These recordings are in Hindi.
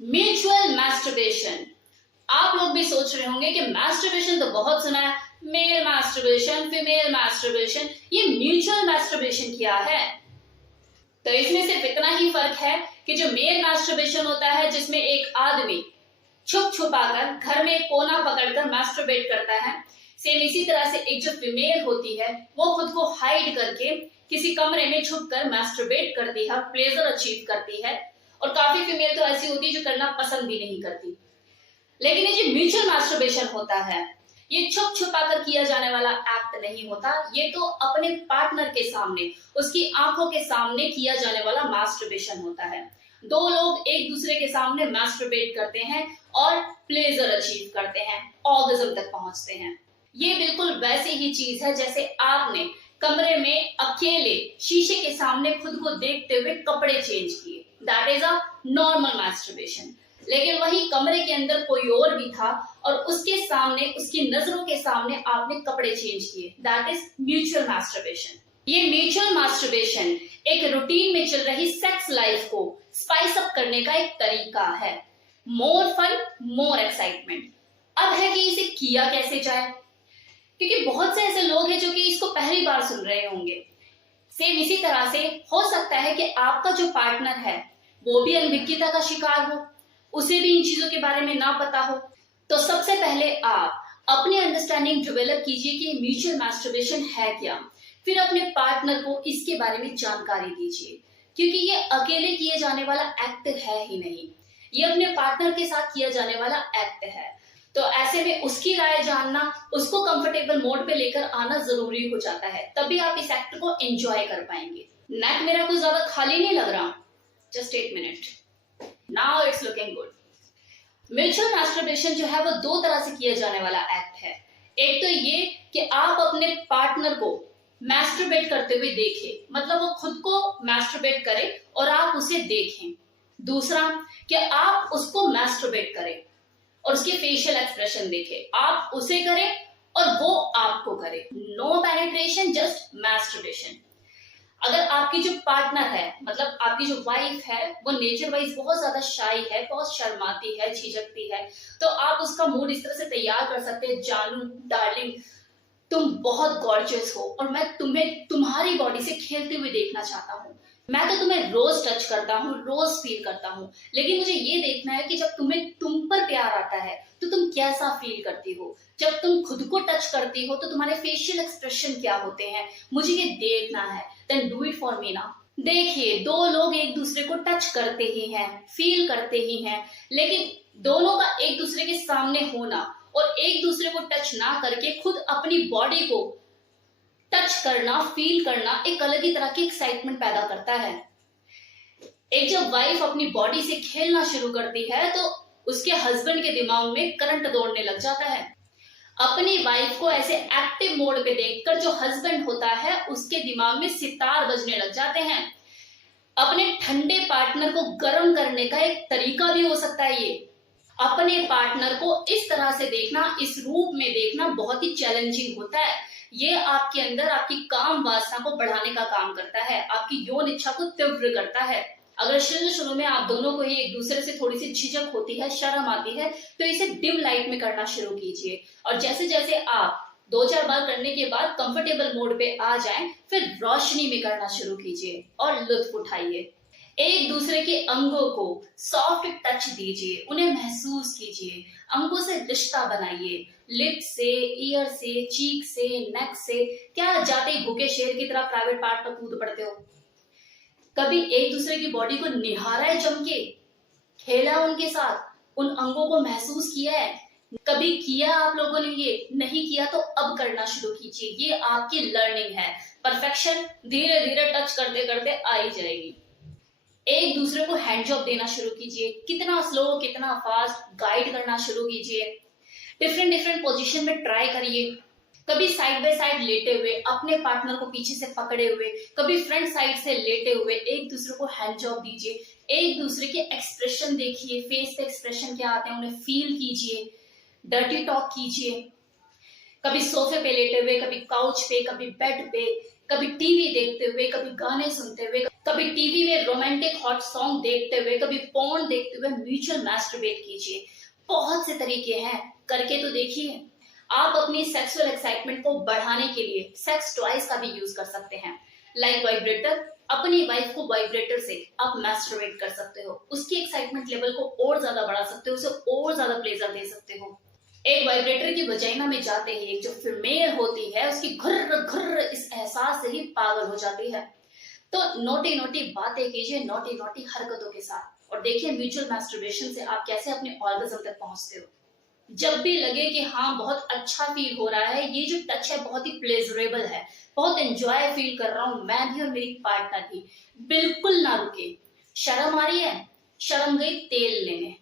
Mutual masturbation. आप लोग भी सोच रहे होंगे कि मैस्टरबेशन तो बहुत सुना है, मेल मैस्टरबेशन, फीमेल मैस्टरबेशन, ये म्यूचुअल मैस्टरबेशन क्या है? तो इसमें सिर्फ इतना ही फर्क है कि जो मेल मैस्टरबेशन होता है, जिसमें एक आदमी छुप छुपाकर घर में कोना पकड़कर मैस्टरबेट करता है, सेम इसी तरह से एक जो फीमेल होती है वो खुद को हाइड करके किसी कमरे में छुपकर मैस्टरबेट करती है, प्लेजर अचीव करती है। और काफी फीमेल तो ऐसी होती है जो करना पसंद भी नहीं करती। लेकिन ये जो म्यूचुअल मैस्टरबेशन होता है, ये छुप छुपा कर किया जाने वाला एक्ट नहीं होता, ये तो अपने पार्टनर के सामने, उसकी आंखों के सामने किया जाने वाला मैस्टरबेशन होता है। दो लोग एक दूसरे के सामने मैस्टरबेट करते हैं और प्लेजर अचीव करते हैं, ऑर्गेज्म तक पहुंचते हैं। ये बिल्कुल वैसी ही चीज है जैसे आपने कमरे में अकेले शीशे के सामने खुद को देखते हुए कपड़े चेंज किए, that is a normal masturbation. लेकिन वही कमरे के अंदर कोई और भी था और उसके सामने, उसकी नजरों के सामने आपने कपड़े चेंज किए, दैट इज म्यूचुअल मैस्टरबेशन। ये म्यूचुअल मैस्टरबेशन एक रूटीन में चल रही सेक्स लाइफ को स्पाइस अप करने का एक तरीका है। मोर फन, मोर एक्साइटमेंट। अब है कि इसे किया कैसे जाए, क्योंकि बहुत से ऐसे लोग हैं जो कि इसको पहली बार सुन रहे होंगे। सेम इसी तरह से हो सकता है कि आपका जो पार्टनर है वो भी अनभिज्ञता का शिकार हो, उसे भी इन चीजों के बारे में ना पता हो। तो सबसे पहले आप अपनी अंडरस्टैंडिंग डेवलप कीजिए कि म्यूचुअल मैस्टरबेशन है क्या, फिर अपने पार्टनर को इसके बारे में जानकारी दीजिए, क्योंकि ये अकेले किए जाने वाला एक्ट है ही नहीं, ये अपने पार्टनर के साथ किया जाने वाला एक्ट है। तो ऐसे में उसकी राय जानना, उसको कंफर्टेबल मोड पे लेकर आना जरूरी हो जाता है, तभी आप इस एक्ट को एंजॉय कर पाएंगे। नेक मेरा कुछ ज्यादा खाली नहीं लग रहा? Just 8 minute. Now it's looking good. Mutual masturbation जो है वो दो तरह से किया जाने वाला एक्ट है। एक तो ये कि आप अपने पार्टनर को मैस्टरबेट करते हुए देखें, मतलब वो खुद को मैस्टरबेट करे और आप उसे देखें। दूसरा कि आप उसको मैस्टरबेट करें और उसके फेशियल एक्सप्रेशन देखें, आप उसे करें और वो आपको करे। No penetration, just masturbation. अगर आपकी जो पार्टनर है, मतलब आपकी जो वाइफ है, वो नेचर वाइज बहुत ज्यादा शाई है, बहुत शर्माती है, झिझकती है, तो आप उसका मूड इस तरह से तैयार कर सकते हैं, जानू डार्लिंग तुम बहुत गॉर्जियस हो और मैं तुम्हें तुम्हारी बॉडी से खेलते हुए देखना चाहता हूँ। मैं तो तुम्हें रोज टच करता हूँ, रोज फील करता हूँ, लेकिन मुझे ये देखना है कि जब तुम्हें तुम पर प्यार आता है तो तुम कैसा फील करती हो, जब तुम खुद को टच करती हो तो तुम्हारे फेशियल एक्सप्रेशन क्या होते हैं, मुझे ये देखना है। Then do it for me ना। देखिए, दो लोग एक दूसरे को टच करते ही हैं, फील करते ही हैं, लेकिन दोनों का एक दूसरे के सामने होना और एक दूसरे को टच ना करके खुद अपनी बॉडी को टच करना, फील करना एक अलग ही तरह की एक्साइटमेंट पैदा करता है। एक जब वाइफ अपनी बॉडी से खेलना शुरू करती है तो उसके हस्बैंड के दिमाग में करंट दौड़ने लग जाता है। अपनी वाइफ को ऐसे एक्टिव मोड पे देखकर जो हस्बैंड होता है उसके दिमाग में सितार बजने लग जाते हैं। अपने ठंडे पार्टनर को गर्म करने का एक तरीका भी हो सकता है ये। अपने पार्टनर को इस तरह से देखना, इस रूप में देखना बहुत ही चैलेंजिंग होता है। ये आपके अंदर आपकी काम वासना को बढ़ाने का काम करता है, आपकी यौन इच्छा को तीव्र करता है। अगर शुरू में आप दोनों को ही एक दूसरे से थोड़ी सी झिझक होती है, शर्म आती है, तो इसे डिम लाइट में करना शुरू कीजिए और जैसे जैसे आप 2-4 बार करने के बाद कंफर्टेबल मोड पे आ जाएं, फिर रोशनी में करना शुरू कीजिए और लुत्फ उठाइए। एक दूसरे के अंगों को सॉफ्ट टच दीजिए, उन्हें महसूस कीजिए, अंगों से रिश्ता बनाइए, लिप से, ईयर से, चीक से, नेक से। क्या जाते ही भूखे शेर की तरह प्राइवेट पार्ट पर कूद पड़ते हो? कभी एक दूसरे की बॉडी को निहारा है, जम के खेला उनके साथ, उन अंगों को महसूस किया है? कभी किया आप लोगों ने? ये नहीं किया तो अब करना शुरू कीजिए, ये आपकी लर्निंग है। परफेक्शन धीरे धीरे टच करते करते आ ही जाएगी। एक दूसरे को हैंड जॉब देना शुरू कीजिए, कितना स्लो कितना फास्ट गाइड करना शुरू कीजिए। डिफरेंट पोजीशन में ट्राई करिए, कभी साइड बाय साइड लेटे हुए अपने पार्टनर को पीछे से पकड़े हुए, कभी फ्रंट साइड से लेटे हुए एक दूसरे को हैंड जॉब दीजिए। एक दूसरे के एक्सप्रेशन देखिए, फेस पे एक्सप्रेशन क्या आते हैं उन्हें फील कीजिए, डर्टी टॉक कीजिए। कभी सोफे पे लेटे हुए, कभी काउच पे, कभी बेड पे, कभी टीवी देखते हुए, कभी गाने सुनते हुए, कभी टीवी में रोमांटिक हॉट सॉन्ग देखते हुए, कभी पोर्न देखते हुए म्यूचुअल मैस्टरबेट कीजिए। बहुत से तरीके हैं, करके तो देखिए। आप अपनी सेक्सुअल एक्साइटमेंट को बढ़ाने के लिए सेक्स टॉयज का भी यूज कर सकते हैं, लाइक वाइब्रेटर। अपनी वाइफ को वाइब्रेटर से आप मैस्टरबेट कर सकते हो, उसकी एक्साइटमेंट लेवल को और ज्यादा बढ़ा सकते हो, उसे और ज्यादा प्लेजर दे सकते हो। एक वाइब्रेटर की वजाइना में जाते ही जो फीमेल होती है उसकी घुर्र घुर्र इस एहसास से ही पागल हो जाती है। तो नोटी नोटी बातें कीजिए नोटी नोटी हरकतों के साथ, और देखिए म्यूचुअल मैस्टरबेशन से आप कैसे अपने ऑर्गेज्म तक पहुंचते हो। जब भी लगे कि हाँ बहुत अच्छा फील हो रहा है, ये जो टच है बहुत ही प्लेजरेबल है, बहुत एंजॉय फील कर रहा हूं मैं भी और मेरी पार्टनर भी, बिल्कुल ना रुके। शर्म आ रही है, शर्म गई तेल लेने,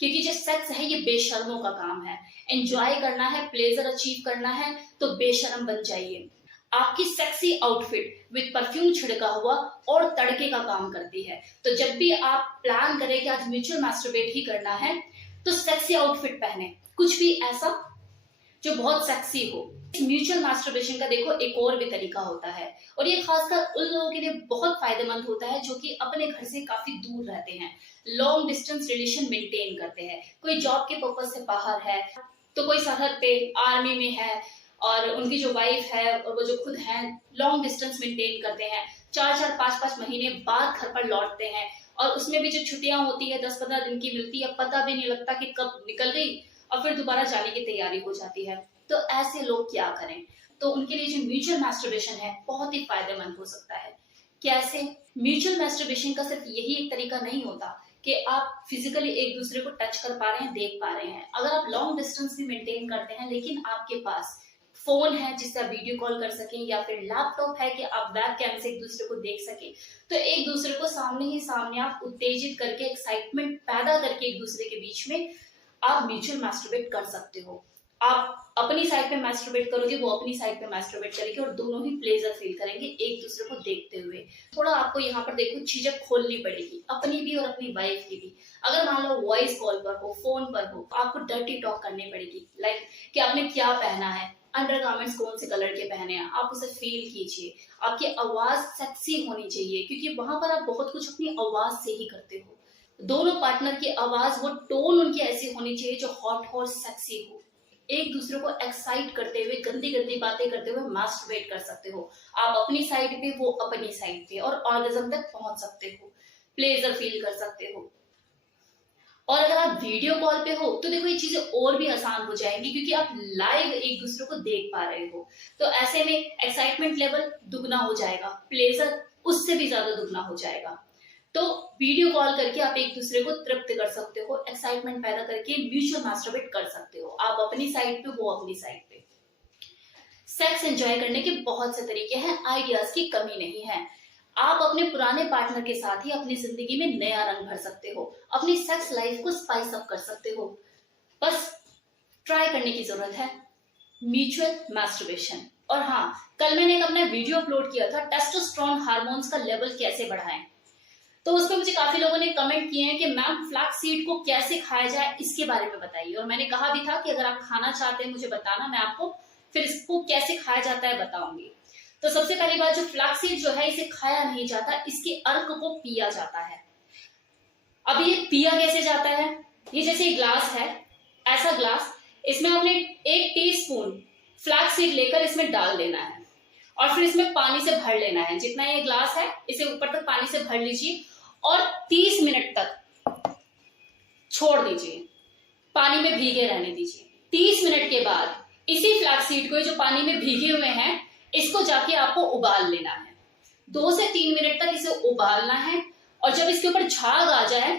क्योंकि जो सेक्स है ये बेशर्मों का काम है। एंजॉय करना है, प्लेजर अचीव करना है तो बेशर्म बन जाइए। आपकी सेक्सी आउटफिट विद परफ्यूम छिड़का हुआ और तड़के का काम करती है। तो जब भी आप प्लान करें कि आज म्यूचुअल मैस्टरबेट ही करना है तो सेक्सी आउटफिट पहने, कुछ भी ऐसा जो बहुत सेक्सी हो। म्यूचुअल मैस्टरबेशन का देखो एक और भी तरीका होता है, और ये खासकर उन लोगों के लिए बहुत फायदेमंद होता है जो कि अपने घर से काफी दूर रहते हैं, लॉन्ग डिस्टेंस रिलेशन मेंटेन करते हैं। कोई जॉब के पर्पज से बाहर है, तो कोई सरहद पे आर्मी में है, और उनकी जो वाइफ है और वो जो खुद है लॉन्ग डिस्टेंस मेंटेन करते हैं, 4-4 5-5 महीने बाद घर पर लौटते हैं, और उसमें भी जो छुट्टियां होती है 10-15 दिन की मिलती है, पता भी नहीं लगता कि कब निकल गई और फिर दोबारा जाने की तैयारी हो जाती है। तो ऐसे लोग क्या करें? तो उनके लिए जो म्यूचुअल मैस्टरबेशन है बहुत ही फायदेमंद हो सकता है। कैसे? म्यूचुअल मैस्टरबेशन का सिर्फ यही एक तरीका नहीं होता कि आप फिजिकली एक दूसरे को टच कर पा रहे हैं, देख पा रहे हैं। अगर आप लॉन्ग डिस्टेंस भी मेंटेन करते हैं लेकिन आपके पास फोन है जिससे आप वीडियो कॉल कर सकें, या फिर लैपटॉप है कि आप वेब कैम से एक दूसरे को देख सके, तो एक दूसरे को सामने ही सामने आप उत्तेजित करके, एक्साइटमेंट पैदा करके एक दूसरे के बीच में आप म्यूचुअल मैस्टरबेट कर सकते हो। आप अपनी साइड पे मैस्टरबेट करोगे, वो अपनी साइड पे मैस्टरबेट करेंगे, और दोनों ही प्लेजर फील करेंगे एक दूसरे को देखते हुए। थोड़ा आपको यहाँ पर देखो झिझक खोलनी पड़ेगी, अपनी भी और अपनी वाइफ की भी। अगर मान लो वॉइस कॉल पर हो, फोन पर हो, आपको डर्टी टॉक करनी पड़ेगी, लाइक कि आपने क्या पहना है, अंडरगारमेंट्स कौन से कलर के पहने हैं, आप उसे फील कीजिए। आपकी आवाज सेक्सी होनी चाहिए, क्योंकि वहां पर आप बहुत कुछ अपनी आवाज से ही करते हो। दोनों पार्टनर की आवाज, वो टोन उनकी ऐसी होनी चाहिए जो हॉट और सेक्सी हो। एक दूसरे को एक्साइट करते हुए, गंदी गंदी बातें करते हुए मैस्टरबेट कर सकते हो। आप अपनी साइड पे, वो अपनी साइड पे, और ऑर्गेज्म तक पहुंच सकते हो, प्लेजर फील कर सकते हो। और अगर आप वीडियो कॉल पे हो तो देखो ये चीजें और भी आसान हो जाएंगी, क्योंकि आप लाइव एक दूसरे को देख पा रहे हो। तो ऐसे में एक्साइटमेंट लेवल दुगना हो जाएगा, प्लेजर उससे भी ज्यादा दुगना हो जाएगा। तो वीडियो कॉल करके आप एक दूसरे को तृप्त कर सकते हो, एक्साइटमेंट पैदा करके म्यूचुअल मैस्टरबेट कर सकते हो, आप अपनी साइड पे, वो अपनी साइड पे। सेक्स एंजॉय करने के बहुत से तरीके हैं, आइडियाज की कमी नहीं है। आप अपने पुराने पार्टनर के साथ ही अपनी जिंदगी में नया रंग भर सकते हो, अपनी सेक्स लाइफ को स्पाइस अप कर सकते हो। बस ट्राई करने की जरूरत है, म्यूचुअल मैस्टरबेशन। और हाँ, कल मैंने एक अपना वीडियो अपलोड किया था, टेस्टोस्टेरोन हार्मोन्स का लेवल कैसे बढ़ाएं। तो उसमें मुझे काफी लोगों ने कमेंट किए हैं कि मैम फ्लैक्स सीड को कैसे खाया जाए, इसके बारे में बताइए। और मैंने कहा भी था कि अगर आप खाना चाहते हैं मुझे बताना, मैं आपको फिर इसको कैसे खाया जाता है बताऊंगी। तो सबसे पहली बात, जो फ्लैक्स सीड जो है इसे खाया नहीं जाता, इसके अर्क को पिया जाता है। अब ये पिया कैसे जाता है? ये जैसे ग्लास है, ऐसा ग्लास, इसमें आपने 1 टीस्पून फ्लैक्स सीड लेकर इसमें डाल देना है, और फिर इसमें पानी से भर लेना है। जितना ये ग्लास है इसे ऊपर तक पानी से भर लीजिए और 30 मिनट तक छोड़ दीजिए, पानी में भीगे रहने दीजिए। 30 मिनट के बाद इसी फ्लैक्स सीड को, जो पानी में भीगे हुए हैं, इसको जाके आपको उबाल लेना है। 2 से 3 मिनट तक इसे उबालना है, और जब इसके ऊपर झाग आ जाए,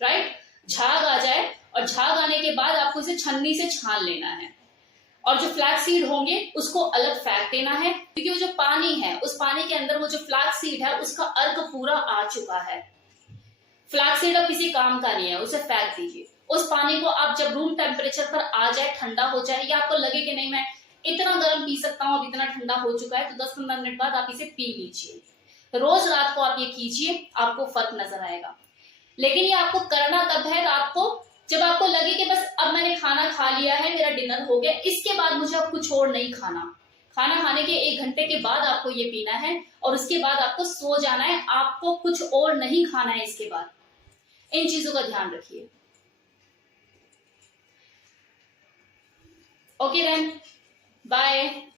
राइट, झाग आ जाए, और झाग आने के बाद आपको इसे छन्नी से छान लेना है, और जो फ्लैक्स सीड होंगे उसको अलग फेंक देना है, क्योंकि वो जो पानी है, उस पानी के अंदर वो जो फ्लैक्स सीड है उसका अर्क पूरा आ चुका है। फ्लैक्स सीड अब किसी काम का नहीं है, उसे फेंक दीजिए। उस पानी को आप जब रूम टेम्परेचर पर आ जाए, ठंडा हो जाए, या आपको लगे कि नहीं मैं इतना गर्म पी सकता हूँ, अब इतना ठंडा हो चुका है, तो 10-15 मिनट बाद आप इसे पी लीजिए। रोज रात को आप ये कीजिए, आपको फर्क नजर आएगा। लेकिन ये आपको करना तब है रात को, जब आपको लगे कि बस अब मैंने खाना खा लिया है, मेरा डिनर हो गया, इसके बाद मुझे अब कुछ और नहीं खाना। खाना खाने के 1 घंटे के बाद आपको ये पीना है और उसके बाद आपको सो जाना है, आपको कुछ और नहीं खाना है इसके बाद। इन चीजों का ध्यान रखिए। Okay then, bye.